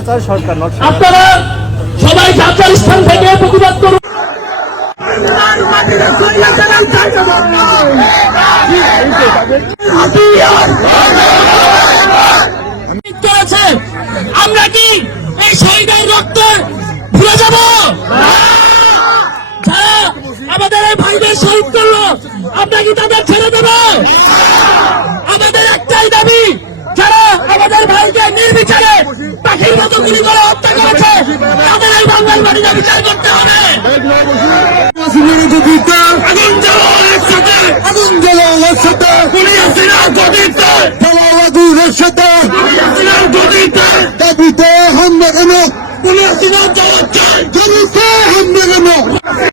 স্বৈরাচার সরকার। আপনারা সবাই আপনার স্থান থেকে প্রতিবাদ করুন। আমরা কি এই শহীদের রক্ত ভুলে যাব? যারা আমাদের এই ভাইদের শহীদ করলো, আমরা কি তাদের ছেড়ে দেব? আমাদের একটাই দাবি, যারা আমাদের ভাইকে নির্বিচারে পাখির মতো গুলি করে হত্যা করেছে, তাদের এই বাংলার বাড়িতে বিচার করতে হবে। আগুন জ্বালো একসাথে, আগুন জ্বালো একসাথে, পুলিশ গদিতে